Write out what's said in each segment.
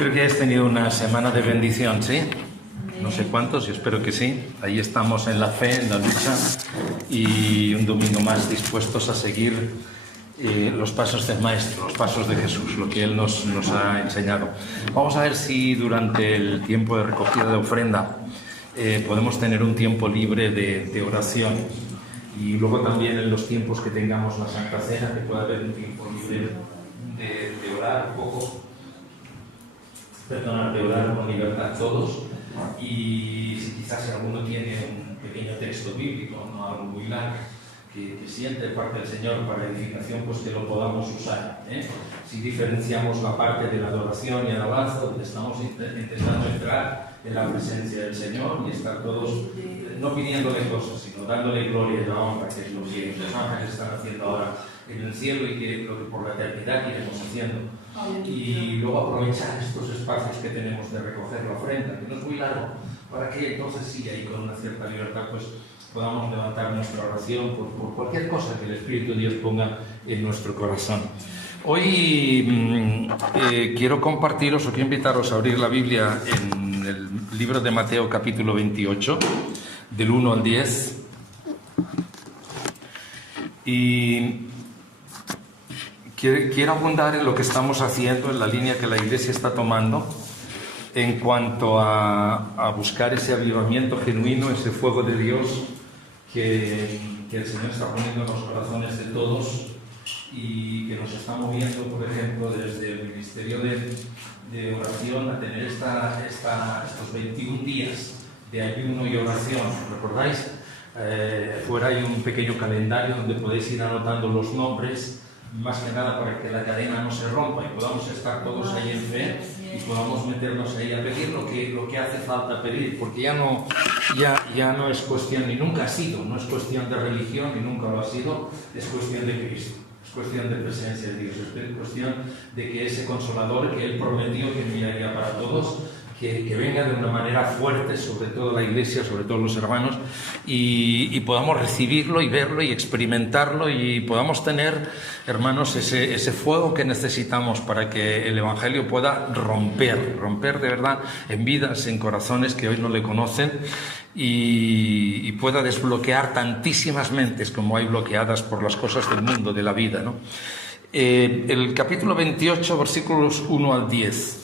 Creo que has tenido una semana de bendición, ¿sí? No sé cuántos, yo espero que sí. Ahí estamos en la fe, en la lucha, y un domingo más dispuestos a seguir los pasos del Maestro, los pasos de Jesús, lo que Él nos ha enseñado. Vamos a ver si durante el tiempo de recogida de ofrenda podemos tener un tiempo libre de oración, y luego también en los tiempos que tengamos la Santa Cena, que pueda haber un tiempo libre de orar un poco, de orar con libertad todos. Y si quizás alguno tiene un pequeño texto bíblico, no algo muy largo, que siente parte del Señor para edificación, pues que lo podamos usar, ¿eh? Si diferenciamos la parte de la adoración y alabanza, donde estamos intentando entrar en la presencia del Señor y estar todos no pidiéndole cosas, sino dándole gloria y la honra, que es lo que los ángeles están haciendo ahora en el cielo y que lo que por la eternidad iremos haciendo. Y luego aprovechar estos espacios que tenemos de recoger la ofrenda, que no es muy largo, para que entonces sí, ahí con una cierta libertad, pues podamos levantar nuestra oración por cualquier cosa que el Espíritu de Dios ponga en nuestro corazón. Hoy quiero compartiros o quiero invitaros a abrir la Biblia en el libro de Mateo capítulo 28, del 1 al 10. Y quiero abundar en lo que estamos haciendo, en la línea que la Iglesia está tomando, en cuanto a buscar ese avivamiento genuino, ese fuego de Dios que el Señor está poniendo en los corazones de todos y que nos está moviendo, por ejemplo, desde el ministerio de oración a tener estos 21 días de ayuno y oración. ¿Recordáis? Fuera hay un pequeño calendario donde podéis ir anotando los nombres, más que nada para que la cadena no se rompa y podamos estar todos ahí en fe y podamos meternos ahí a pedir lo que hace falta pedir, porque ya no es cuestión, y nunca ha sido, no es cuestión de religión y nunca lo ha sido, es cuestión de Cristo, es cuestión de presencia de Dios, es cuestión de que ese Consolador que Él prometió que enviaría para todos, que venga de una manera fuerte sobre toda la Iglesia, sobre todos los hermanos, y podamos recibirlo y verlo y experimentarlo, y podamos tener, hermanos, ese fuego que necesitamos para que el Evangelio pueda romper de verdad en vidas, en corazones que hoy no le conocen, y pueda desbloquear tantísimas mentes como hay bloqueadas por las cosas del mundo, de la vida, ¿no? El capítulo 28, versículos 1 al 10.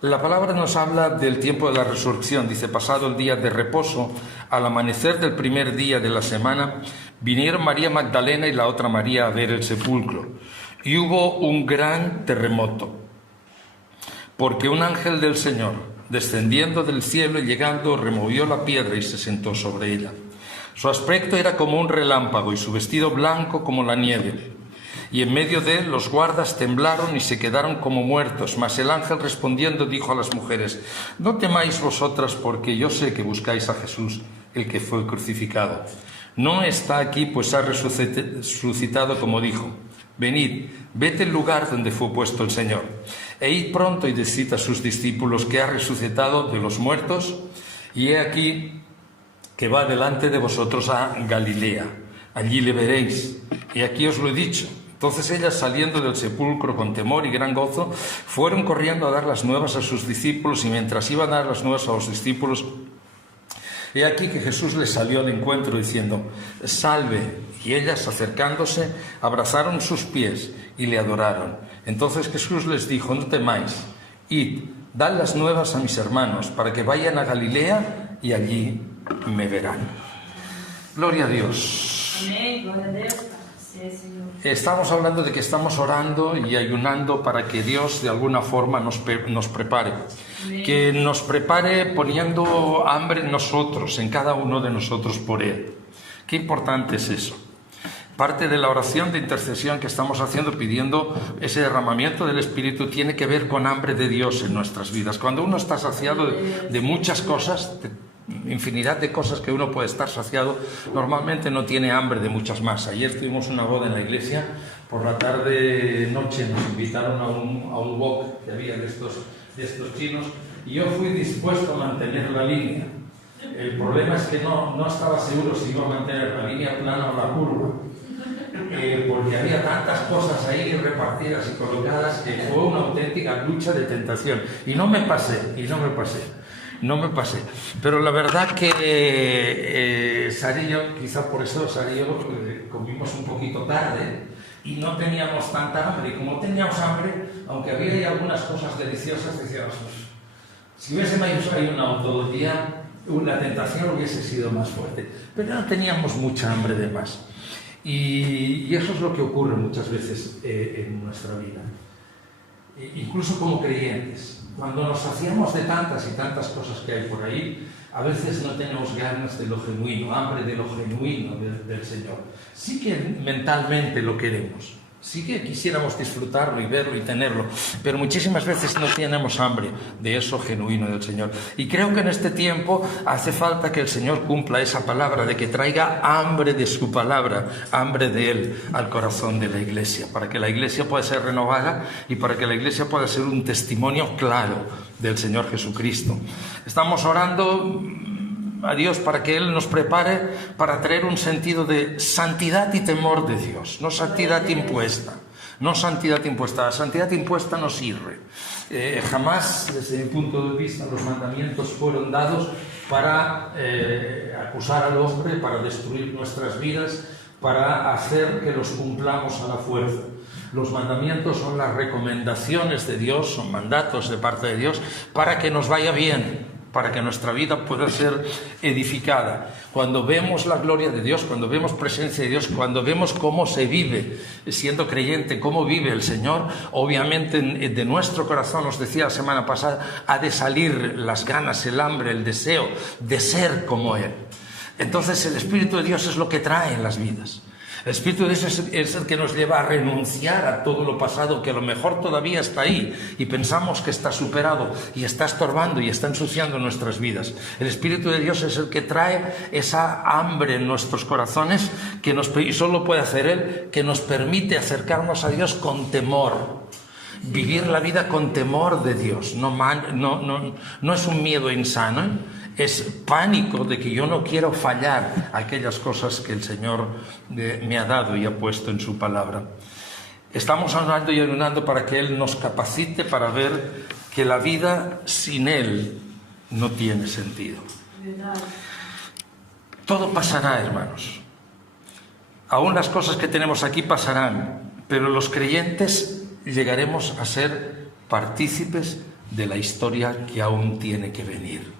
La palabra nos habla del tiempo de la resurrección. Dice: pasado el día de reposo, al amanecer del primer día de la semana, vinieron María Magdalena y la otra María a ver el sepulcro. Y hubo un gran terremoto, porque un ángel del Señor, descendiendo del cielo y llegando, removió la piedra y se sentó sobre ella. Su aspecto era como un relámpago y su vestido blanco como la nieve. Y en medio de él los guardas temblaron y se quedaron como muertos. Mas el ángel respondiendo dijo a las mujeres: no temáis vosotras, porque yo sé que buscáis a Jesús, el que fue crucificado. No está aquí, pues ha resucitado como dijo. Venid, vete al lugar donde fue puesto el Señor. E id pronto y decid a sus discípulos que ha resucitado de los muertos, y he aquí que va delante de vosotros a Galilea. Allí le veréis. Y aquí os lo he dicho. Entonces ellas, saliendo del sepulcro con temor y gran gozo, fueron corriendo a dar las nuevas a sus discípulos, y mientras iban a dar las nuevas a los discípulos, he aquí que Jesús les salió al encuentro diciendo: salve. Y ellas, acercándose, abrazaron sus pies y le adoraron. Entonces Jesús les dijo: no temáis, id, dad las nuevas a mis hermanos, para que vayan a Galilea y allí me verán. Gloria a Dios. Amén, gloria a Dios. Estamos hablando de que estamos orando y ayunando para que Dios de alguna forma nos prepare. Que nos prepare poniendo hambre en nosotros, en cada uno de nosotros por Él. Qué importante es eso. Parte de la oración de intercesión que estamos haciendo, pidiendo ese derramamiento del Espíritu, tiene que ver con hambre de Dios en nuestras vidas. Cuando uno está saciado de muchas cosas, infinidad de cosas que uno puede estar saciado, normalmente no tiene hambre de muchas más. Ayer tuvimos una boda en la iglesia, por la tarde noche nos invitaron a un wok que había de estos chinos, y yo fui dispuesto a mantener la línea. El problema es que no estaba seguro si iba a mantener la línea plana o la curva. porque había tantas cosas ahí repartidas y colocadas que fue una auténtica lucha de tentación. Y no me pasé. Pero la verdad que Sara y yo, quizá por eso Sara y yo comimos un poquito tarde y no teníamos tanta hambre. Y como teníamos hambre, aunque había ahí algunas cosas deliciosas, decíamos, si hubiésemos ayunado todo el día, la tentación hubiese sido más fuerte. Pero no teníamos mucha hambre de más. Y eso es lo que ocurre muchas veces en nuestra vida. Incluso como creyentes. Cuando nos saciamos de tantas y tantas cosas que hay por ahí, a veces no tenemos ganas de lo genuino, hambre de lo genuino del Señor. Sí que mentalmente lo queremos, sí que quisiéramos disfrutarlo y verlo y tenerlo, pero muchísimas veces no tenemos hambre de eso genuino del Señor. Y creo que en este tiempo hace falta que el Señor cumpla esa palabra, de que traiga hambre de su palabra, hambre de Él al corazón de la Iglesia, para que la Iglesia pueda ser renovada y para que la Iglesia pueda ser un testimonio claro del Señor Jesucristo. Estamos orando a Dios para que Él nos prepare para traer un sentido de santidad y temor de Dios, no santidad impuesta. La santidad impuesta no sirve. Jamás, desde mi punto de vista, los mandamientos fueron dados para acusar al hombre, para destruir nuestras vidas, para hacer que los cumplamos a la fuerza. Los mandamientos son las recomendaciones de Dios, son mandatos de parte de Dios para que nos vaya bien, para que nuestra vida pueda ser edificada. Cuando vemos la gloria de Dios, cuando vemos presencia de Dios, cuando vemos cómo se vive siendo creyente, cómo vive el Señor, obviamente de nuestro corazón, os decía la semana pasada, ha de salir las ganas, el hambre, el deseo de ser como Él. Entonces el Espíritu de Dios es lo que trae en las vidas. El Espíritu de Dios es el que nos lleva a renunciar a todo lo pasado, que a lo mejor todavía está ahí y pensamos que está superado y está estorbando y está ensuciando nuestras vidas. El Espíritu de Dios es el que trae esa hambre en nuestros corazones, y solo puede hacer Él, que nos permite acercarnos a Dios con temor. Vivir la vida con temor de Dios, no es un miedo insano, es pánico de que yo no quiero fallar aquellas cosas que el Señor me ha dado y ha puesto en su palabra. Estamos orando y ayunando para que Él nos capacite para ver que la vida sin Él no tiene sentido. Todo pasará, hermanos. Aún las cosas que tenemos aquí pasarán, pero los creyentes llegaremos a ser partícipes de la historia que aún tiene que venir.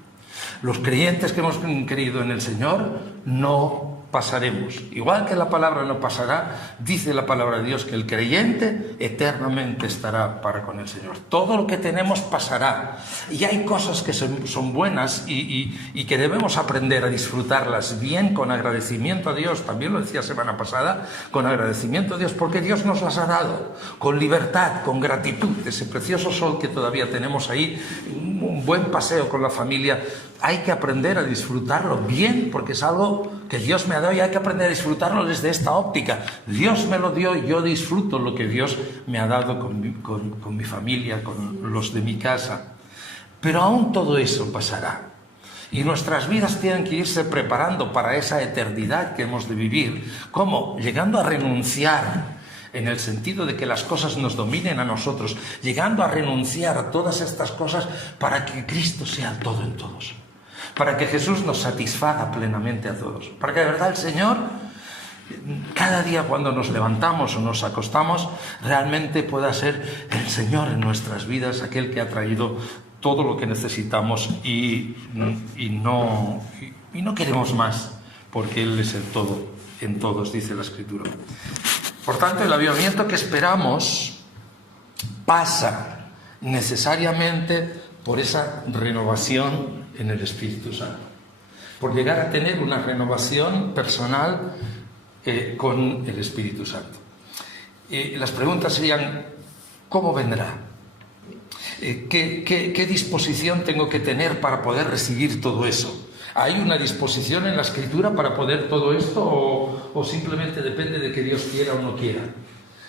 Los creyentes que hemos creído en el Señor no pasaremos. Igual que la palabra no pasará, dice la palabra de Dios que el creyente eternamente estará para con el Señor. Todo lo que tenemos pasará. Y hay cosas que son buenas y que debemos aprender a disfrutarlas bien, con agradecimiento a Dios. También lo decía semana pasada, con agradecimiento a Dios, porque Dios nos las ha dado. Con libertad, con gratitud. Ese precioso sol que todavía tenemos ahí, un buen paseo con la familia. Hay que aprender a disfrutarlo bien, porque es algo que Dios me ha dado y hay que aprender a disfrutarlo desde esta óptica. Dios me lo dio y yo disfruto lo que Dios me ha dado con mi familia, con los de mi casa. Pero aún todo eso pasará. Y nuestras vidas tienen que irse preparando para esa eternidad que hemos de vivir. ¿Cómo? Llegando a renunciar, en el sentido de que las cosas nos dominen a nosotros, llegando a renunciar a todas estas cosas para que Cristo sea todo en todos. Para que Jesús nos satisfaga plenamente a todos. Para que de verdad el Señor, cada día cuando nos levantamos o nos acostamos, realmente pueda ser el Señor en nuestras vidas, aquel que ha traído todo lo que necesitamos y no queremos más, porque Él es el todo en todos, dice la Escritura. Por tanto, el avivamiento que esperamos pasa necesariamente por esa renovación en el Espíritu Santo, por llegar a tener una renovación personal con el Espíritu Santo. Las preguntas serían: ¿cómo vendrá? ¿Qué disposición tengo que tener para poder recibir todo eso? ¿Hay una disposición en la Escritura para poder todo esto o simplemente depende de que Dios quiera o no quiera?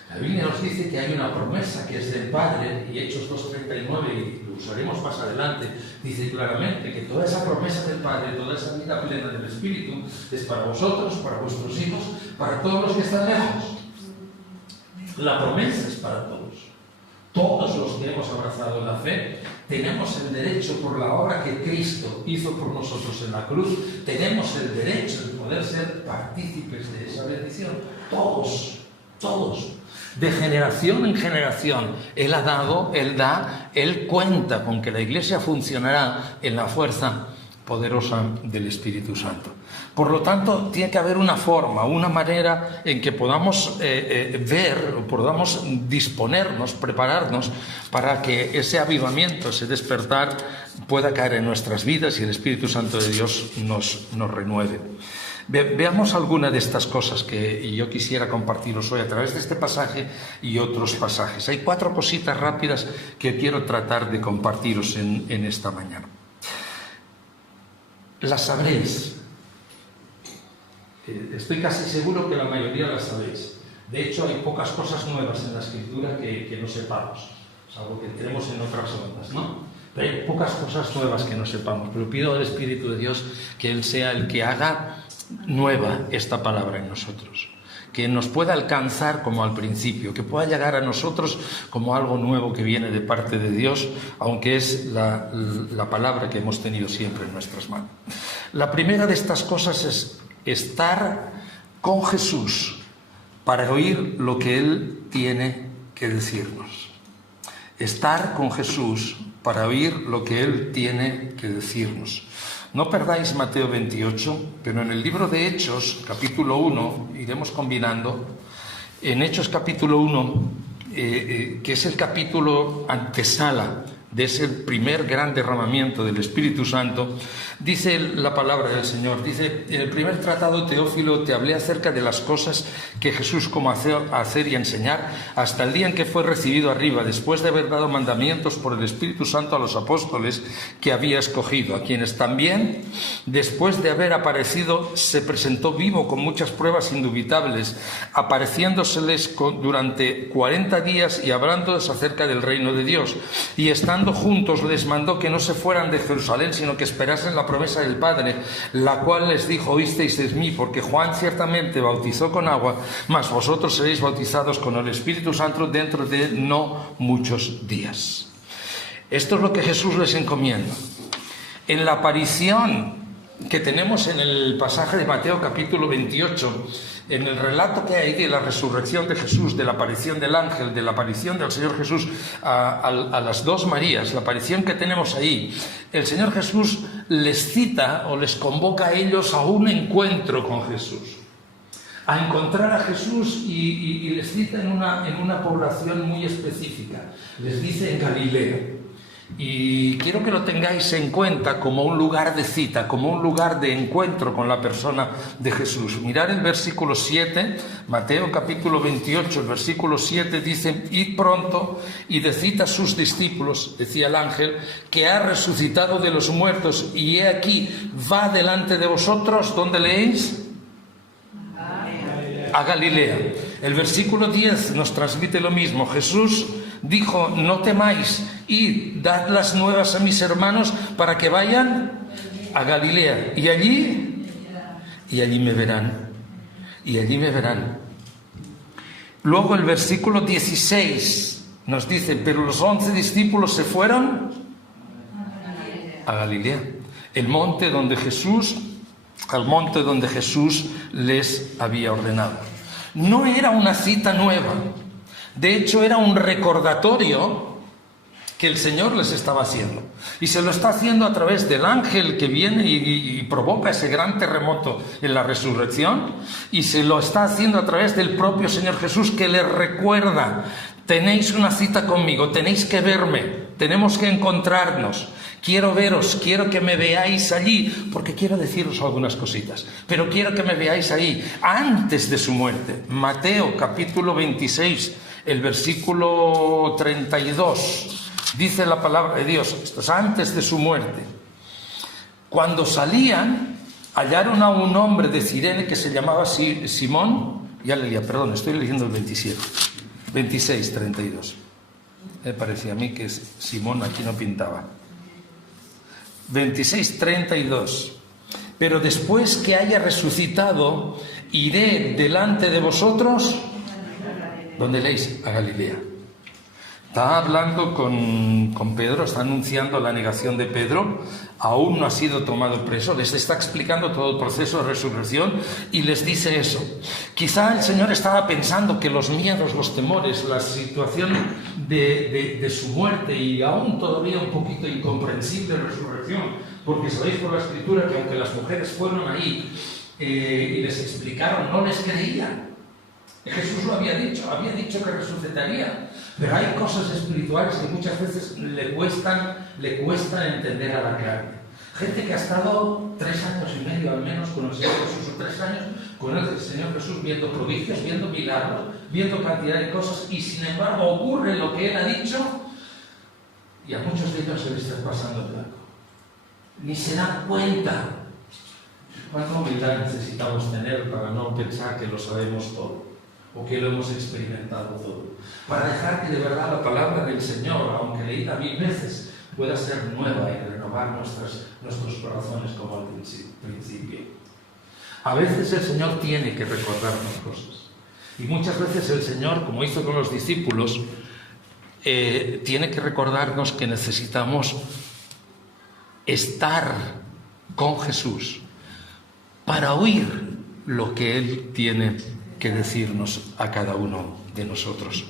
La Biblia nos dice que hay una promesa que es del Padre, y Hechos 2:39, y lo usaremos más adelante, dice claramente que toda esa promesa del Padre, toda esa vida plena del Espíritu, es para vosotros, para vuestros hijos, para todos los que están lejos. La promesa es para todos. Todos los que hemos abrazado la fe tenemos el derecho, por la obra que Cristo hizo por nosotros en la cruz, tenemos el derecho de poder ser partícipes de esa bendición. Todos, todos. De generación en generación. Él ha dado, Él da, Él cuenta con que la Iglesia funcionará en la fuerza poderosa del Espíritu Santo. Por lo tanto, tiene que haber una forma, una manera en que podamos ver, podamos disponernos, prepararnos para que ese avivamiento, ese despertar pueda caer en nuestras vidas y el Espíritu Santo de Dios nos renueve. Veamos alguna de estas cosas que yo quisiera compartiros hoy a través de este pasaje y otros pasajes. Hay 4 cositas rápidas que quiero tratar de compartiros en esta mañana. Las sabréis. Estoy casi seguro que la mayoría las sabéis. De hecho, hay pocas cosas nuevas en la Escritura que no sepamos, salvo que entremos en otras ondas, ¿no? Pero hay pocas cosas nuevas que no sepamos. Pero pido al Espíritu de Dios que Él sea el que haga nueva esta palabra en nosotros, que nos pueda alcanzar como al principio, que pueda llegar a nosotros como algo nuevo que viene de parte de Dios, aunque es la palabra que hemos tenido siempre en nuestras manos. La primera de estas cosas es estar con Jesús para oír lo que Él tiene que decirnos. Estar con Jesús para oír lo que Él tiene que decirnos. No perdáis Mateo 28, pero en el libro de Hechos, capítulo 1, iremos combinando. En Hechos capítulo 1, que es el capítulo antesala de ese primer gran derramamiento del Espíritu Santo, dice la palabra del Señor, dice: en el primer tratado, Teófilo, te hablé acerca de las cosas que Jesús comenzó a hacer y a enseñar hasta el día en que fue recibido arriba, después de haber dado mandamientos por el Espíritu Santo a los apóstoles que había escogido, a quienes también, después de haber aparecido, se presentó vivo con muchas pruebas indubitables, apareciéndoseles durante 40 días y hablándoles acerca del reino de Dios. Y estando juntos, les mandó que no se fueran de Jerusalén, sino que esperasen la promesa del Padre, la cual les dijo: oísteis de mí, porque Juan ciertamente bautizó con agua, mas vosotros seréis bautizados con el Espíritu Santo dentro de no muchos días. Esto es lo que Jesús les encomienda. En la aparición que tenemos en el pasaje de Mateo capítulo 28, en el relato que hay de la resurrección de Jesús, de la aparición del ángel, de la aparición del Señor Jesús a las dos Marías, la aparición que tenemos ahí, el Señor Jesús les cita o les convoca a ellos a un encuentro con Jesús, a encontrar a Jesús, y les cita en una población muy específica. Les dice en Galilea. Y quiero que lo tengáis en cuenta como un lugar de cita, como un lugar de encuentro con la persona de Jesús. Mirad el versículo 7, Mateo capítulo 28, el versículo 7 dice: id pronto y decid a sus discípulos, decía el ángel, que ha resucitado de los muertos, y he aquí, va delante de vosotros. ¿Dónde leéis? A Galilea. El versículo 10 nos transmite lo mismo. Jesús dijo: no temáis, id, dad las nuevas a mis hermanos para que vayan a Galilea, y allí me verán, y allí me verán. Luego el versículo 16 nos dice: pero los 11 discípulos se fueron a Galilea, al monte donde Jesús les había ordenado. No era una cita nueva. De hecho, era un recordatorio que el Señor les estaba haciendo. Y se lo está haciendo a través del ángel que viene y provoca ese gran terremoto en la resurrección. Y se lo está haciendo a través del propio Señor Jesús, que les recuerda: tenéis una cita conmigo, tenéis que verme, tenemos que encontrarnos. Quiero veros, quiero que me veáis allí, porque quiero deciros algunas cositas, pero quiero que me veáis ahí, antes de su muerte. Mateo capítulo 26, el versículo 32, dice la palabra de Dios, esto es antes de su muerte. Cuando salían, hallaron a un hombre de Cirene que se llamaba Simón, ya leía, perdón, estoy leyendo el 27, 26, 32. Me parecía a mí que Simón aquí no pintaba. 26:32. Pero después que haya resucitado, iré delante de vosotros ¿Dónde leéis? A Galilea. Está hablando con Pedro, está anunciando la negación de Pedro, aún no ha sido tomado preso, les está explicando todo el proceso de resurrección y les dice eso. Quizá el Señor estaba pensando que los miedos, los temores, la situación de su muerte y aún todavía un poquito incomprensible resurrección, porque sabéis por la Escritura que aunque las mujeres fueron ahí y les explicaron, no les creían. Jesús lo había dicho que resucitaría, pero hay cosas espirituales que muchas veces le cuestan entender a la carne. Gente que ha estado 3 años y medio al menos con el Señor Jesús, o 3 años con el Señor Jesús, viendo prodigios, viendo milagros, viendo cantidad de cosas, y sin embargo ocurre lo que Él ha dicho, y a muchos de ellos se les está pasando el blanco. Ni se dan cuenta. ¿Cuánta humildad necesitamos tener para no pensar que lo sabemos todo? O que lo hemos experimentado todo, para dejar que de verdad la palabra del Señor, aunque leída 1000 veces, pueda ser nueva y renovar nuestros corazones como al principio. A veces el Señor tiene que recordarnos cosas, y muchas veces el Señor, como hizo con los discípulos, tiene que recordarnos que necesitamos estar con Jesús para oír lo que Él tiene que decirnos a cada uno de nosotros.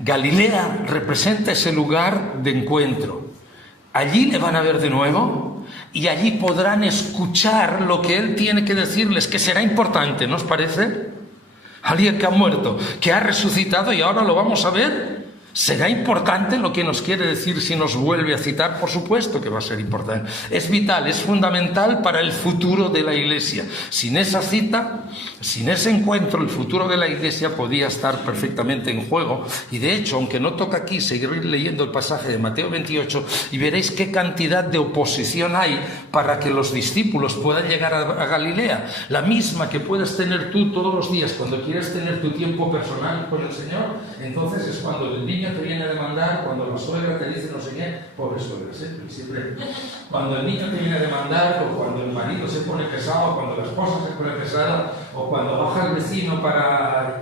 Galilea representa ese lugar de encuentro. Allí le van a ver de nuevo y allí podrán escuchar lo que Él tiene que decirles, que será importante, ¿no os parece? Alguien que ha muerto, que ha resucitado y ahora lo vamos a ver. ¿Será importante lo que nos quiere decir si nos vuelve a citar? Por supuesto que va a ser importante. Es vital, es fundamental para el futuro de la Iglesia. Sin esa cita, sin ese encuentro, el futuro de la Iglesia podía estar perfectamente en juego. Y de hecho, aunque no toca aquí, seguir leyendo el pasaje de Mateo 28 y veréis qué cantidad de oposición hay para que los discípulos puedan llegar a Galilea. La misma que puedes tener tú todos los días cuando quieres tener tu tiempo personal con el Señor. Entonces es cuando el niño te viene a demandar, cuando la suegra te dice no sé qué, pobres suegras, siempre. Cuando el niño te viene a demandar, o cuando el marido se pone pesado, o cuando la esposa se pone pesada, o cuando baja el vecino para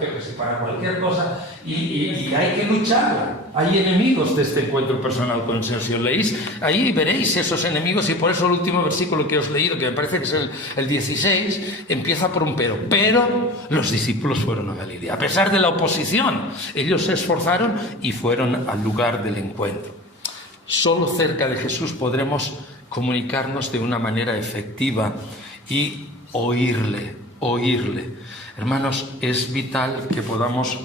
cualquier cosa, y hay que luchar. Hay enemigos de este encuentro personal con el Señor. Si os leéis, ahí veréis esos enemigos, y por eso el último versículo que os he leído, que me parece que es el 16, empieza por un pero. Pero los discípulos fueron a Galilea. A pesar de la oposición, ellos se esforzaron y fueron al lugar del encuentro. Solo cerca de Jesús podremos comunicarnos de una manera efectiva y oírle. Hermanos, es vital que podamos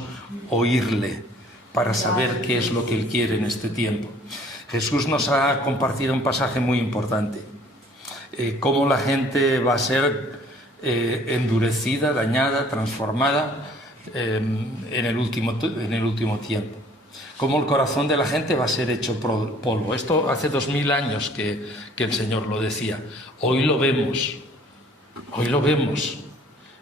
oírle para saber qué es lo que Él quiere en este tiempo. Jesús nos ha compartido un pasaje muy importante. Cómo la gente va a ser endurecida, dañada, transformada en el último tiempo. Cómo el corazón de la gente va a ser hecho polvo. Esto hace 2000 años que el Señor lo decía. Hoy lo vemos.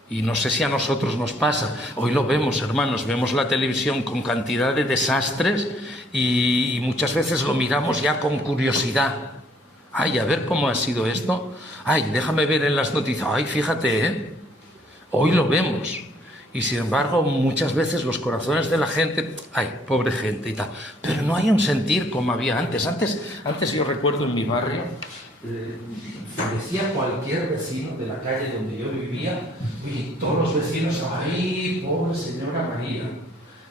Y no sé si a nosotros nos pasa. Hoy lo vemos, hermanos. Vemos la televisión con cantidad de desastres y muchas veces lo miramos ya con curiosidad. Ay, a ver cómo ha sido esto. Ay, déjame ver en las noticias. Ay, fíjate, Hoy lo vemos. Y sin embargo, muchas veces los corazones de la gente, ay, pobre gente y tal. Pero no hay un sentir como había antes. Antes yo recuerdo en mi barrio, parecía cualquier vecino de la calle donde yo vivía, y todos los vecinos, ay, pobre señora María,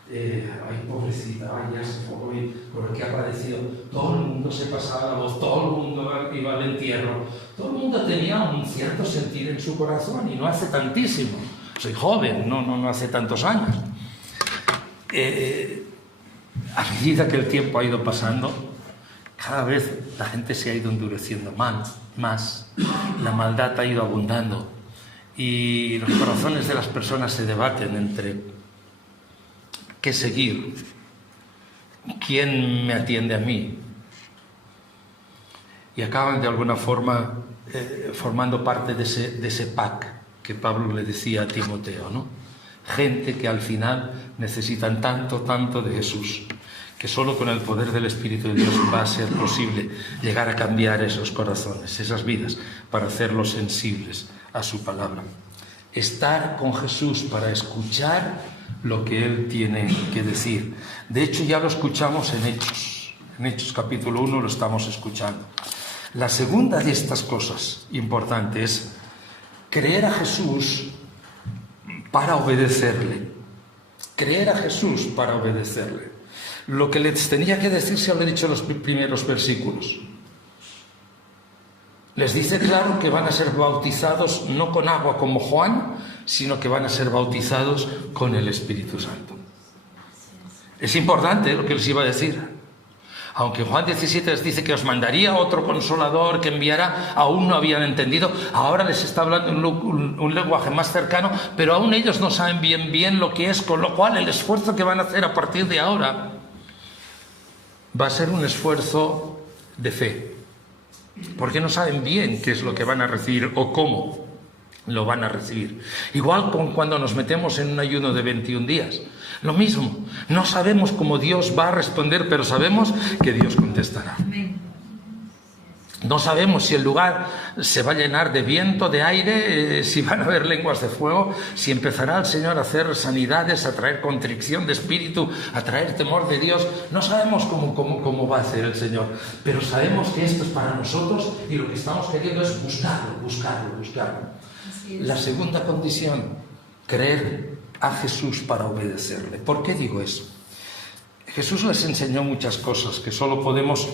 ay, pobrecita, ay, ya se fue hoy por el que ha padecido. Todo el mundo se pasaba la voz, todo el mundo iba al entierro, todo el mundo tenía un cierto sentir en su corazón, y no hace tantísimo. Soy joven, no hace tantos años. A medida que el tiempo ha ido pasando, cada vez la gente se ha ido endureciendo más. La maldad ha ido abundando y los corazones de las personas se debaten entre qué seguir, quién me atiende a mí, y acaban de alguna forma formando parte de ese pack que Pablo le decía a Timoteo, ¿no? Gente que al final necesitan tanto de Jesús, que solo con el poder del Espíritu de Dios va a ser posible llegar a cambiar esos corazones, esas vidas, para hacerlos sensibles a su palabra. Estar con Jesús para escuchar lo que Él tiene que decir. De hecho, ya lo escuchamos en Hechos capítulo 1 lo estamos escuchando. La segunda de estas cosas importantes es creer a Jesús para obedecerle. Creer a Jesús para obedecerle. Lo que les tenía que decir se lo he dicho en los primeros versículos. Les dice claro que van a ser bautizados no con agua como Juan, sino que van a ser bautizados con el Espíritu Santo. Es importante lo que les iba a decir. Aunque Juan 17 les dice que os mandaría otro consolador que enviará, aún no habían entendido. Ahora les está hablando un lenguaje más cercano, pero aún ellos no saben bien lo que es, con lo cual el esfuerzo que van a hacer a partir de ahora va a ser un esfuerzo de fe. Porque no saben bien qué es lo que van a recibir o cómo lo van a recibir. Igual con cuando nos metemos en un ayuno de 21 días. Lo mismo, no sabemos cómo Dios va a responder, pero sabemos que Dios contestará. No sabemos si el lugar se va a llenar de viento, de aire, si van a haber lenguas de fuego, si empezará el Señor a hacer sanidades, a traer contrición de espíritu, a traer temor de Dios. No sabemos cómo va a hacer el Señor, pero sabemos que esto es para nosotros y lo que estamos queriendo es buscarlo. La segunda condición, creer a Jesús para obedecerle. ¿Por qué digo eso? Jesús les enseñó muchas cosas que solo podemos,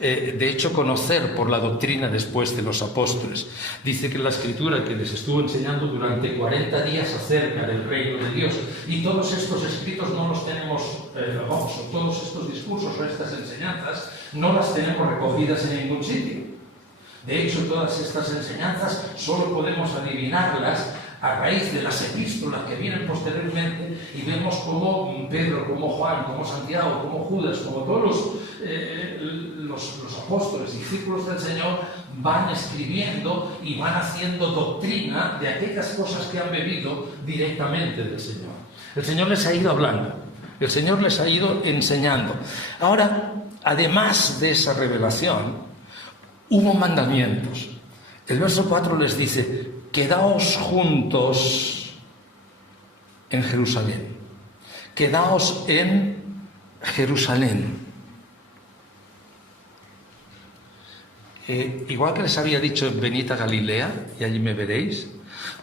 de hecho, conocer por la doctrina después de los apóstoles. Dice que la Escritura que les estuvo enseñando durante 40 días acerca del reino de Dios. Y todos estos escritos no los tenemos, todos estos discursos o estas enseñanzas no las tenemos recogidas en ningún sitio. De hecho, todas estas enseñanzas solo podemos adivinarlas a raíz de las epístolas que vienen posteriormente y vemos cómo Pedro, como Juan, como Santiago, como Judas, como todos los apóstoles, discípulos del Señor, van escribiendo y van haciendo doctrina de aquellas cosas que han bebido directamente del Señor. El Señor les ha ido hablando, el Señor les ha ido enseñando. Ahora, además de esa revelación, hubo mandamientos. El verso 4 les dice: quedaos juntos en Jerusalén. Quedaos en Jerusalén. Igual que les había dicho, venid a Galilea y allí me veréis,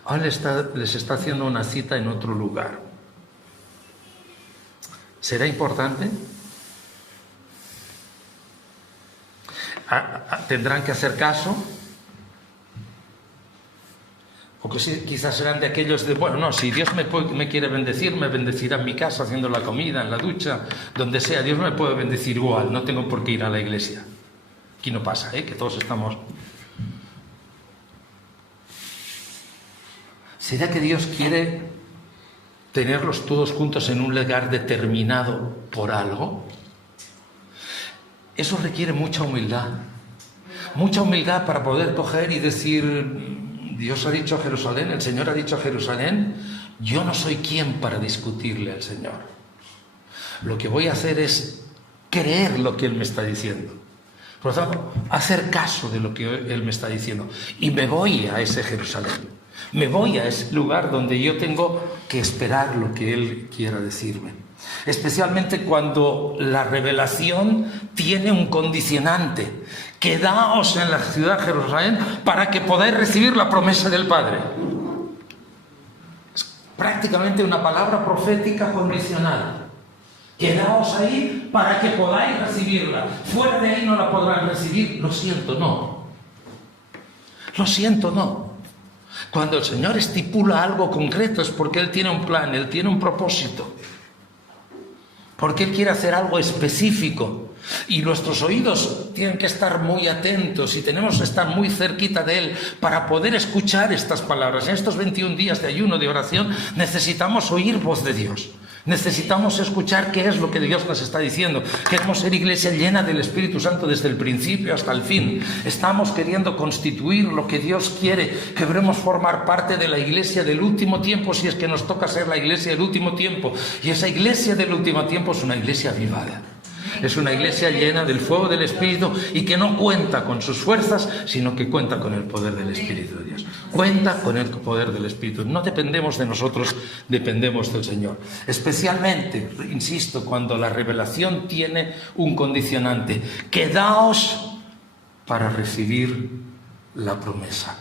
ahora les está haciendo una cita en otro lugar. ¿Será importante? ¿Tendrán que hacer caso? O que quizás serán de aquellos de, bueno, no, si Dios me quiere bendecir, me bendecirá en mi casa, haciendo la comida, en la ducha, donde sea. Dios me puede bendecir igual, no tengo por qué ir a la iglesia. Aquí no pasa, que todos estamos... ¿Será que Dios quiere tenerlos todos juntos en un lugar determinado por algo? Eso requiere mucha humildad para poder coger y decir... Dios ha dicho a Jerusalén, el Señor ha dicho a Jerusalén, yo no soy quien para discutirle al Señor. Lo que voy a hacer es creer lo que Él me está diciendo. Por lo tanto, hacer caso de lo que Él me está diciendo. Y me voy a ese Jerusalén. Me voy a ese lugar donde yo tengo que esperar lo que Él quiera decirme. Especialmente cuando la revelación tiene un condicionante. Quedaos en la ciudad de Jerusalén para que podáis recibir la promesa del Padre. Es prácticamente una palabra profética condicional. Quedaos ahí para que podáis recibirla. Fuera de ahí no la podrán recibir. Lo siento, no. Lo siento, no. Cuando el Señor estipula algo concreto es porque Él tiene un plan, Él tiene un propósito. Porque Él quiere hacer algo específico. Y nuestros oídos tienen que estar muy atentos y tenemos que estar muy cerquita de Él para poder escuchar estas palabras. En estos 21 días de ayuno, de oración, necesitamos oír voz de Dios. Necesitamos escuchar qué es lo que Dios nos está diciendo. Queremos ser iglesia llena del Espíritu Santo desde el principio hasta el fin. Estamos queriendo constituir lo que Dios quiere. Queremos formar parte de la iglesia del último tiempo, si es que nos toca ser la iglesia del último tiempo. Y esa iglesia del último tiempo es una iglesia avivada. Es una iglesia llena del fuego del Espíritu y que no cuenta con sus fuerzas, sino que cuenta con el poder del Espíritu de Dios. Cuenta con el poder del Espíritu. No dependemos de nosotros, dependemos del Señor. Especialmente, insisto, cuando la revelación tiene un condicionante. Quedaos para recibir la promesa.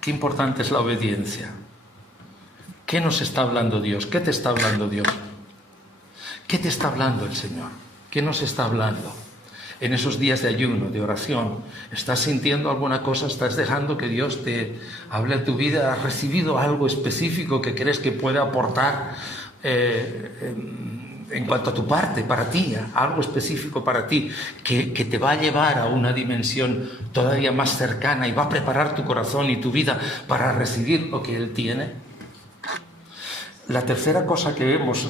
Qué importante es la obediencia. ¿Qué nos está hablando Dios? ¿Qué te está hablando Dios? ¿Qué te está hablando el Señor? ¿Qué nos está hablando? En esos días de ayuno, de oración, ¿estás sintiendo alguna cosa? ¿Estás dejando que Dios te hable a tu vida? ¿Has recibido algo específico que crees que puede aportar en cuanto a tu parte, para ti? Algo específico para ti que te va a llevar a una dimensión todavía más cercana y va a preparar tu corazón y tu vida para recibir lo que Él tiene. La tercera cosa que vemos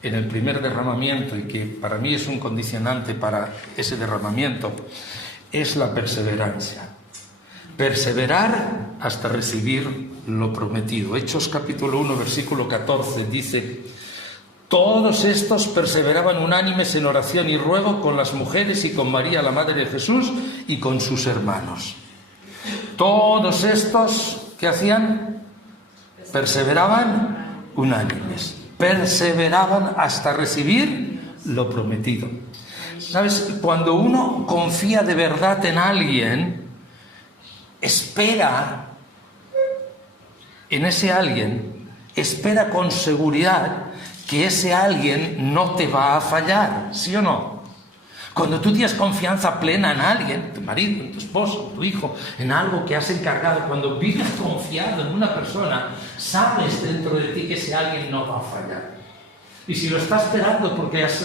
en el primer derramamiento, y que para mí es un condicionante para ese derramamiento, es la perseverancia. Perseverar hasta recibir lo prometido. Hechos capítulo 1, versículo 14 dice: todos estos perseveraban unánimes en oración y ruego con las mujeres y con María, la madre de Jesús, y con sus hermanos. Todos estos, ¿qué hacían? Perseveraban unánimes. Perseveraban hasta recibir lo prometido. ¿Sabes? Cuando uno confía de verdad en alguien, espera en ese alguien, espera con seguridad que ese alguien no te va a fallar, ¿sí o no? Cuando tú tienes confianza plena en alguien, tu marido, en tu esposo, en tu hijo, en algo que has encargado, cuando vives confiado en una persona, sabes dentro de ti que ese alguien no va a fallar. Y si lo estás esperando porque has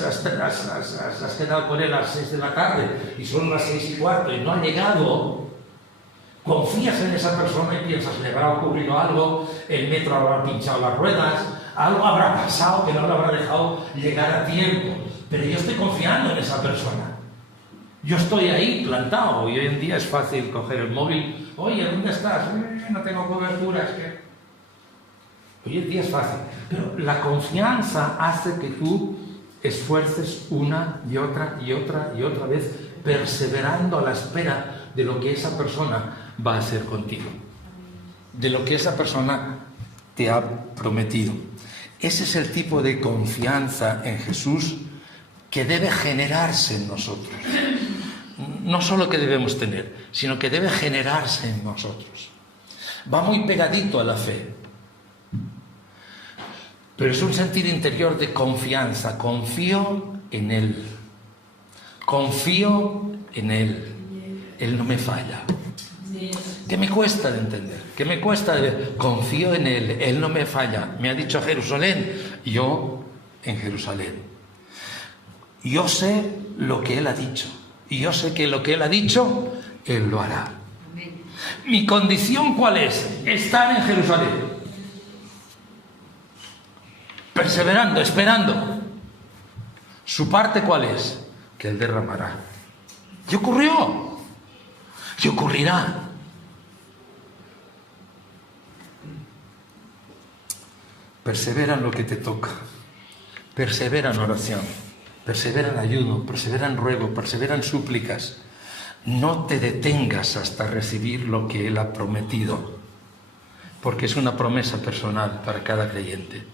quedado con él a las 6 de la tarde y son las 6:15 y no ha llegado, confías en esa persona y piensas, le habrá ocurrido algo, el metro habrá pinchado las ruedas, algo habrá pasado que no lo habrá dejado llegar a tiempo. Pero yo estoy confiando en esa persona. Yo estoy ahí plantado y hoy en día es fácil coger el móvil. Oye, ¿dónde estás? No tengo cobertura, es que... Hoy en día es fácil. Pero la confianza hace que tú esfuerces una y otra y otra y otra vez, perseverando a la espera de lo que esa persona va a hacer contigo. De lo que esa persona te ha prometido. Ese es el tipo de confianza en Jesús que debe generarse en nosotros. No solo que debemos tener, sino que debe generarse en nosotros. Va muy pegadito a la fe. Pero es un sentir interior de confianza. Confío en Él. Confío en Él. Él no me falla. ¿Qué me cuesta de entender? ¿Qué me cuesta de ver? Confío en Él. Él no me falla. Me ha dicho Jerusalén. Yo en Jerusalén. Yo sé lo que Él ha dicho. Y yo sé que lo que Él ha dicho, Él lo hará. ¿Mi condición cuál es? Estar en Jerusalén. Perseverando, esperando. ¿Su parte cuál es? Que Él derramará. ¿Y ocurrió? ¿Y ocurrirá? Persevera en lo que te toca. Persevera en oración. Persevera en ayuno. Persevera en ruego. Persevera en súplicas. No te detengas hasta recibir lo que Él ha prometido. Porque es una promesa personal para cada creyente.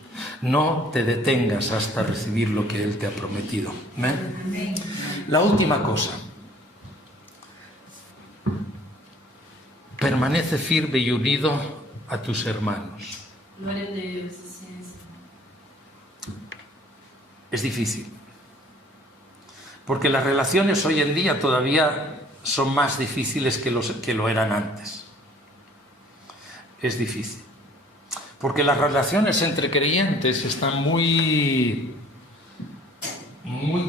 No te detengas hasta recibir lo que Él te ha prometido. ¿Amén? La última cosa. Permanece firme y unido a tus hermanos. Es difícil. Porque las relaciones hoy en día todavía son más difíciles que lo eran antes. Es difícil. Porque las relaciones entre creyentes están muy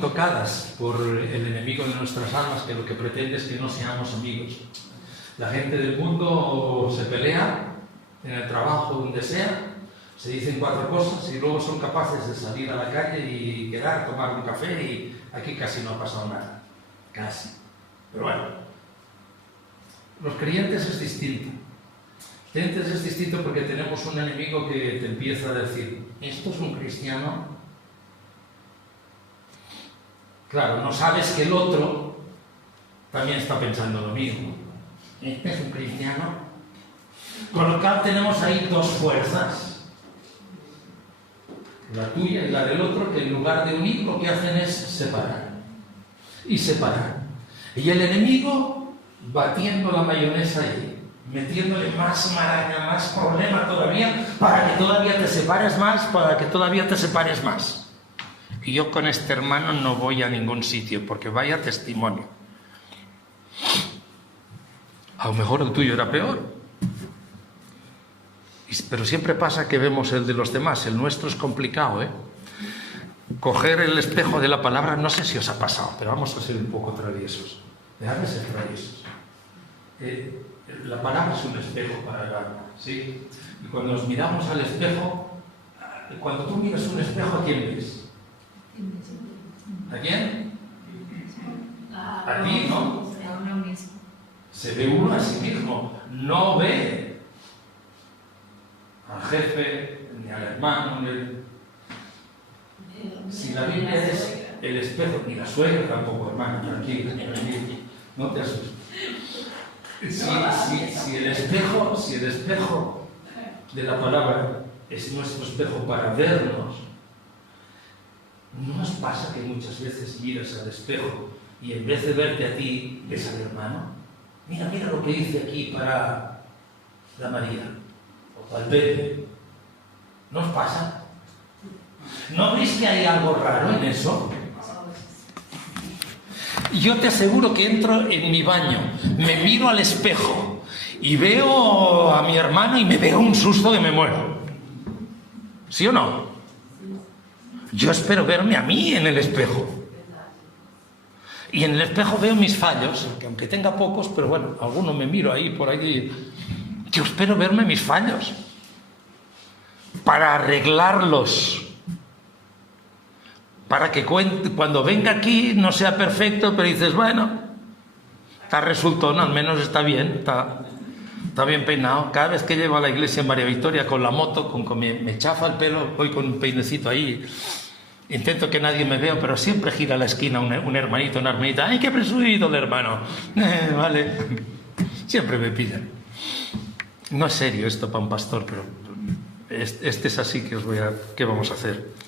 tocadas por el enemigo de nuestras almas, que lo que pretende es que no seamos amigos. La gente del mundo se pelea en el trabajo, donde sea, se dicen 4 cosas y luego son capaces de salir a la calle y quedar, tomar un café, y aquí casi no ha pasado nada. Casi. Pero bueno, los creyentes es distinto. Creyentes es distinto porque tenemos un enemigo que te empieza a decir: ¿esto es un cristiano? Claro, no sabes que el otro también está pensando lo mismo. Este es un cristiano. Con lo cual tenemos ahí dos fuerzas, la tuya y la del otro, que en lugar de unir lo que hacen es separar. Y separar. Y el enemigo batiendo la mayonesa ahí, metiéndole más maraña, más problema todavía, para que todavía te separes más, para que todavía te separes más. Y yo con este hermano no voy a ningún sitio, porque vaya testimonio. A lo mejor el tuyo era peor. Pero siempre pasa que vemos el de los demás, el nuestro es complicado, ¿eh? Coger el espejo de la palabra, no sé si os ha pasado, pero vamos a ser un poco traviesos. Dejadme ser traviesos. La palabra es un espejo para el alma, ¿sí? Y cuando nos miramos al espejo, cuando tú miras un espejo, ¿a quién ves? ¿A quién? A ti, ¿no? Se ve uno a sí mismo, no ve al jefe, ni al hermano, Si la Biblia es el espejo, ni la suegra tampoco, hermano, tranquilo, no te asustes. Si el espejo de la palabra es nuestro espejo para vernos, ¿no nos pasa que muchas veces miras al espejo y en vez de verte a ti, ves al hermano? Mira lo que dice aquí para la María, o para el Pepe. ¿No os pasa? ¿No veis que hay algo raro en eso? Yo te aseguro que entro en mi baño, me miro al espejo y veo a mi hermano y me veo un susto que me muero. ¿Sí o no? Yo espero verme a mí en el espejo. Y en el espejo veo mis fallos, que aunque tenga pocos, pero bueno, alguno me miro ahí, por ahí. Yo espero verme mis fallos para arreglarlos. Para que cuando venga aquí no sea perfecto, pero dices, bueno, está resultón, al menos está bien, está bien peinado. Cada vez que llego a la iglesia en María Victoria con la moto, me chafa el pelo, voy con un peinecito ahí, intento que nadie me vea, pero siempre gira a la esquina un hermanito, una hermanita. ¡Ay, qué presumido el hermano! Vale, siempre me piden. No es serio esto para un pastor, pero este es así que ¿qué vamos a hacer?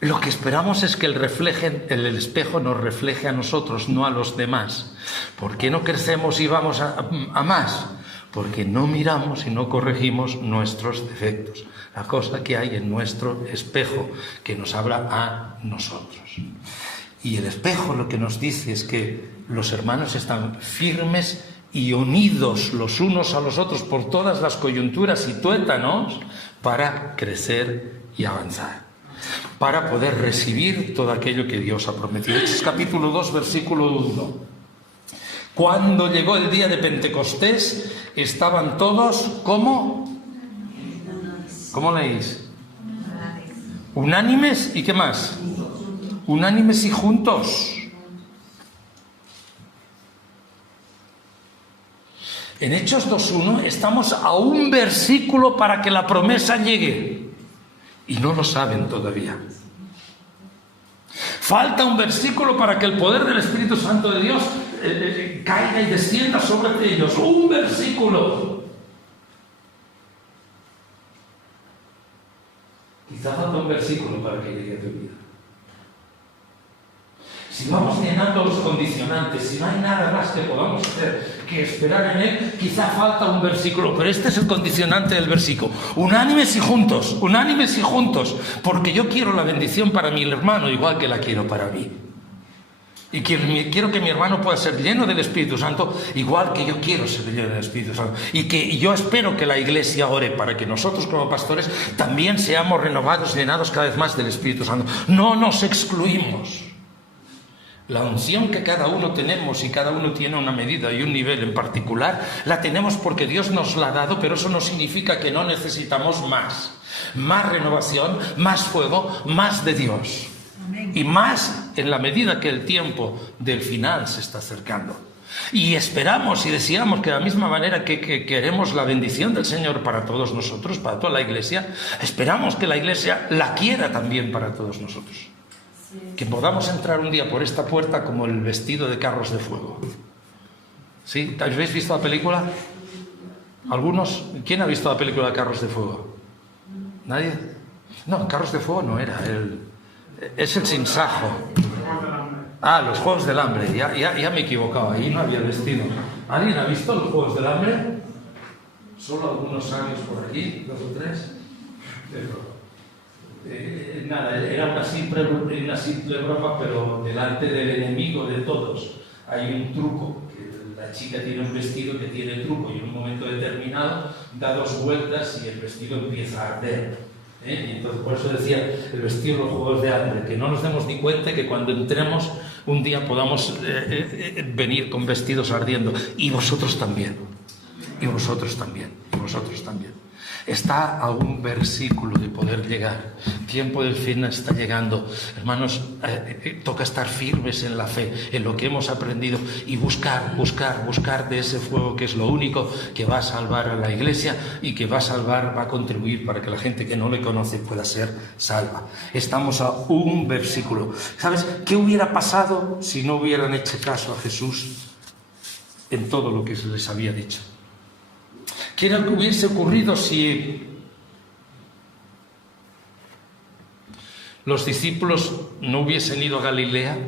Lo que esperamos es que el espejo nos refleje a nosotros, no a los demás. ¿Por qué no crecemos y vamos a más? Porque no miramos y no corregimos nuestros defectos, la cosa que hay en nuestro espejo, que nos habla a nosotros. Y el espejo lo que nos dice es que los hermanos están firmes y unidos los unos a los otros por todas las coyunturas y tuétanos para crecer y avanzar, para poder recibir todo aquello que Dios ha prometido. Hechos capítulo 2, versículo 1. Cuando llegó el día de Pentecostés, estaban todos, ¿cómo? ¿Cómo leéis? Unánimes, ¿y qué más? Unánimes y juntos. En Hechos 2.1 estamos a un versículo para que la promesa llegue. Y no lo saben todavía. Falta un versículo para que el poder del Espíritu Santo de Dios caiga y descienda sobre ellos. Un versículo. Quizá falta un versículo para que llegue a tu vida. Si vamos llenando los condicionantes, si no hay nada más que podamos hacer que esperar en él, quizá falta un versículo, pero este es el condicionante del versículo. Unánimes y juntos, porque yo quiero la bendición para mi hermano igual que la quiero para mí. Y quiero que mi hermano pueda ser lleno del Espíritu Santo igual que yo quiero ser lleno del Espíritu Santo. Y yo espero que la Iglesia ore para que nosotros como pastores también seamos renovados y llenados cada vez más del Espíritu Santo. No nos excluimos. La unción que cada uno tenemos, y cada uno tiene una medida y un nivel en particular, la tenemos porque Dios nos la ha dado, pero eso no significa que no necesitamos más renovación, más fuego, más de Dios. Amén. Y más en la medida que el tiempo del final se está acercando. Y esperamos y deseamos que de la misma manera que queremos la bendición del Señor para todos nosotros, para toda la Iglesia, esperamos que la Iglesia la quiera también para todos nosotros. Que podamos entrar un día por esta puerta como el vestido de carros de fuego. ¿Sí? ¿Habéis visto la película? ¿Algunos? ¿Quién ha visto la película de Carros de Fuego? ¿Nadie? No, Carros de Fuego no era. Es el Sinsajo. Ah, los Juegos del Hambre. Ya me he equivocado. Ahí no había vestido. ¿Alguien ha visto los Juegos del Hambre? Solo algunos sabios por aquí, 2 o 3. Nada, era una simple broma, pero delante del enemigo de todos hay un truco. La chica tiene un vestido que tiene truco y en un momento determinado da 2 vueltas y el vestido empieza a arder. Y entonces por eso decía el vestido de los Juegos de Hambre, que no nos demos ni cuenta y que cuando entremos un día podamos venir con vestidos ardiendo. Y vosotros también. Y vosotros también. Y vosotros también. Está a un versículo de poder llegar. Tiempo del fin está llegando. Hermanos, toca estar firmes en la fe, en lo que hemos aprendido y buscar de ese fuego que es lo único que va a salvar a la iglesia y que va a contribuir para que la gente que no le conoce pueda ser salva. Estamos a un versículo. ¿Sabes qué hubiera pasado si no hubieran hecho caso a Jesús en todo lo que se les había dicho? ¿Qué era lo que hubiese ocurrido si los discípulos no hubiesen ido a Galilea?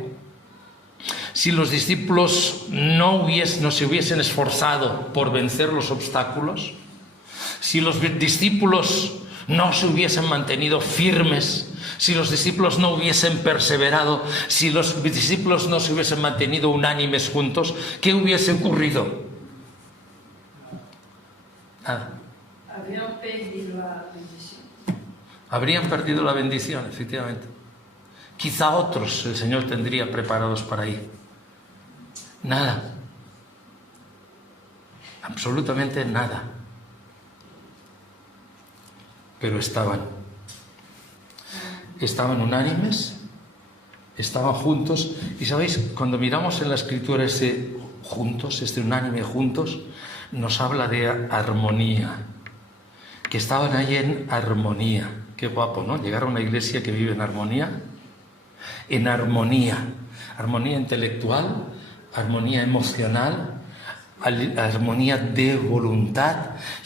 Si los discípulos no se hubiesen esforzado por vencer los obstáculos? Si los discípulos no se hubiesen mantenido firmes? Si los discípulos no hubiesen perseverado? Si los discípulos no se hubiesen mantenido unánimes juntos? ¿Qué hubiese ocurrido? Habrían perdido la bendición. Habrían perdido la bendición, efectivamente. Quizá otros el Señor tendría preparados para ir. Nada. Absolutamente nada. Pero estaban unánimes, estaban juntos. Y sabéis, cuando miramos en la Escritura ese juntos, este unánime juntos, nos habla de armonía, que estaban ahí en armonía. Qué guapo, ¿no? Llegar a una iglesia que vive en armonía. En armonía. Armonía intelectual, armonía emocional, armonía de voluntad.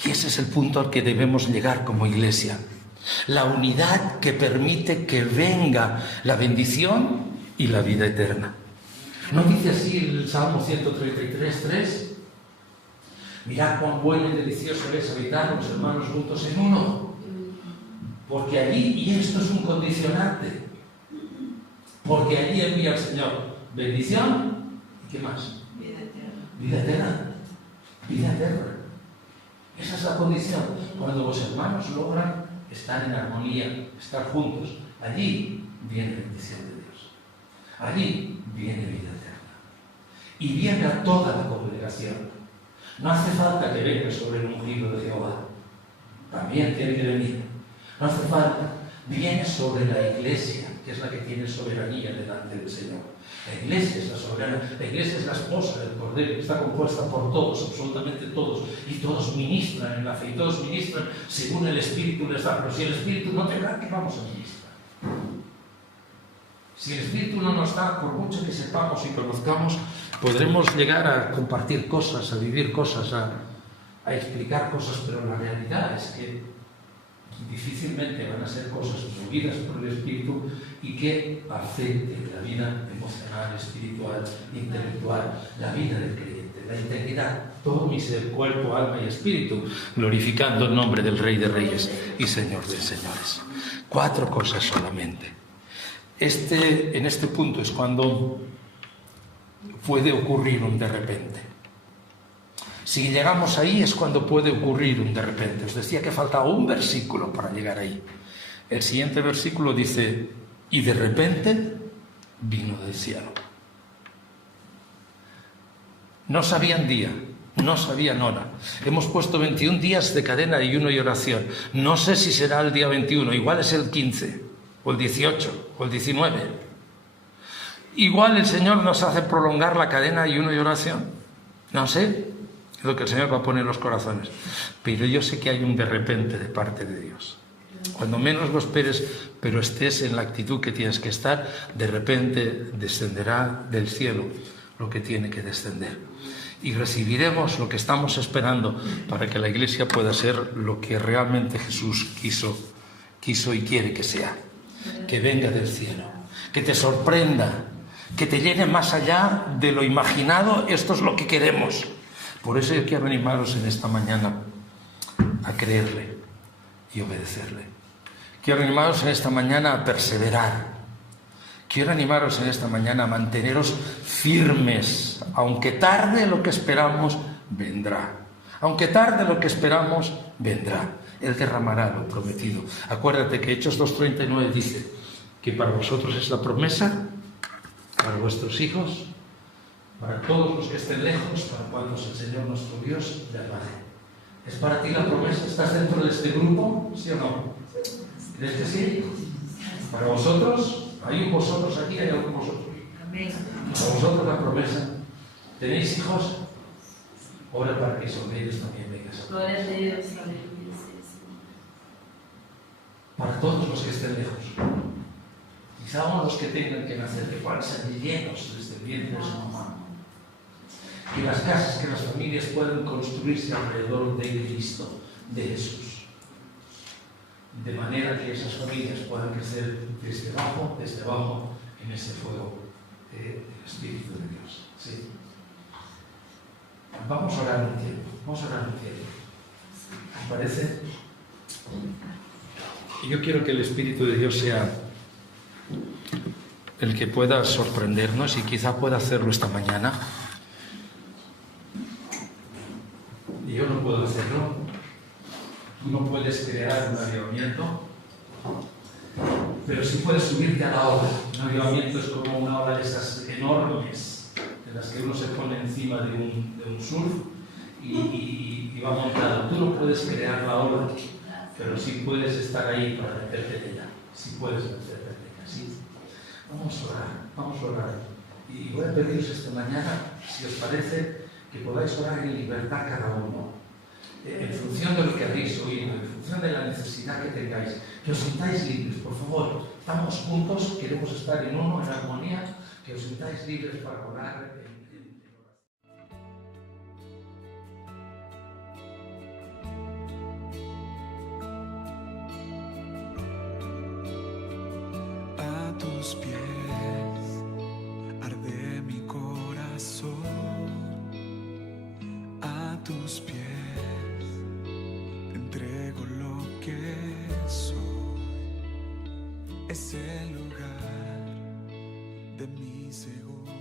Y ese es el punto al que debemos llegar como iglesia. La unidad que permite que venga la bendición y la vida eterna. ¿No dice así el Salmo 133:3? Mirad cuán bueno y delicioso es habitar los hermanos juntos en uno. Porque allí, y esto es un condicionante, porque allí envía el Señor bendición, ¿y qué más? Vida eterna. Vida eterna. Vida eterna. Esa es la condición. Cuando los hermanos logran estar en armonía, estar juntos, allí viene bendición de Dios. Allí viene vida eterna. Y viene a toda la congregación. No hace falta que venga sobre el ungido de Jehová. También tiene que venir. No hace falta. Viene sobre la iglesia, que es la que tiene soberanía delante del Señor. La iglesia es la soberana. La iglesia es la esposa del Cordero, que está compuesta por todos, absolutamente todos. Y todos ministran en la fe. Y todos ministran según el Espíritu les da. Pero si el Espíritu no te da, ¿qué vamos a ministrar? Si el Espíritu no nos da, por mucho que sepamos y conozcamos, podremos llegar a compartir cosas, a vivir cosas, a explicar cosas, pero la realidad es que difícilmente van a ser cosas movidas por el Espíritu y que afecten la vida emocional, espiritual, intelectual, la vida del creyente, la integridad, todo mi ser, cuerpo, alma y espíritu, glorificando el nombre del Rey de Reyes y Señor de Señores. 4 cosas solamente. En este punto es cuando puede ocurrir un de repente. Si llegamos ahí es cuando puede ocurrir un de repente. Os decía que faltaba un versículo para llegar ahí. El siguiente versículo dice, y de repente vino del cielo. No sabían día, no sabían hora. Hemos puesto 21 días de cadena de ayuno y oración. No sé si será el día 21, igual es el 15, o el 18, o el 19. Igual el Señor nos hace prolongar la cadena de ayuno y oración. No sé, es lo que el Señor va a poner en los corazones. Pero yo sé que hay un de repente de parte de Dios. Cuando menos lo esperes, pero estés en la actitud que tienes que estar, de repente descenderá del cielo lo que tiene que descender. Y recibiremos lo que estamos esperando para que la Iglesia pueda ser lo que realmente Jesús quiso y quiere que sea. Que venga del cielo, que te sorprenda, que te llene más allá de lo imaginado. Esto es lo que queremos. Por eso yo quiero animaros en esta mañana a creerle y obedecerle. Quiero animaros en esta mañana a perseverar. Quiero animaros en esta mañana a manteneros firmes. Aunque tarde lo que esperamos, vendrá. Aunque tarde lo que esperamos, vendrá. Él derramará lo prometido. Acuérdate que Hechos 2:39 dice que para vosotros es la promesa, para vuestros hijos, para todos los que estén lejos, para cuantos el Señor nuestro Dios llamare. ¿Es para ti la promesa? ¿Estás dentro de este grupo? ¿Sí o no? ¿Crees que sí? ¿Para vosotros? ¿Hay un vosotros aquí? ¿Hay algún vosotros? Para vosotros la promesa. ¿Tenéis hijos? Ora para que son ellos también vengas. Glória a Deus, aleluia. Para todos los que estén lejos. Quizá aún los que tengan que nacer, que puedan ser llenos desde el vientre de su mamá. Que las casas, que las familias puedan construirse alrededor de Cristo, de Jesús. De manera que esas familias puedan crecer desde abajo, en ese fuego del Espíritu de Dios. ¿Sí? Vamos a orar un tiempo. ¿Os parece? Y yo quiero que el Espíritu de Dios sea el que pueda sorprendernos y quizá pueda hacerlo esta mañana. Y yo no puedo hacerlo. Tú no puedes crear un avivamiento, pero sí puedes subirte a la ola. Un avivamiento es como una ola de esas enormes, de las que uno se pone encima de un surf y va montado. Tú no puedes crear la ola, pero sí puedes estar ahí para meterte en ella. Sí puedes meterte en ella, ¿sí? Vamos a orar. Y voy a pediros esta mañana, si os parece, que podáis orar en libertad cada uno. En función de lo que habéis oído, en función de la necesidad que tengáis, que os sintáis libres, por favor. Estamos juntos, queremos estar en uno, en armonía, que os sintáis libres para orar en A tus pies arde mi corazón, a tus pies te entrego lo que soy. Es el lugar de mi seguridad.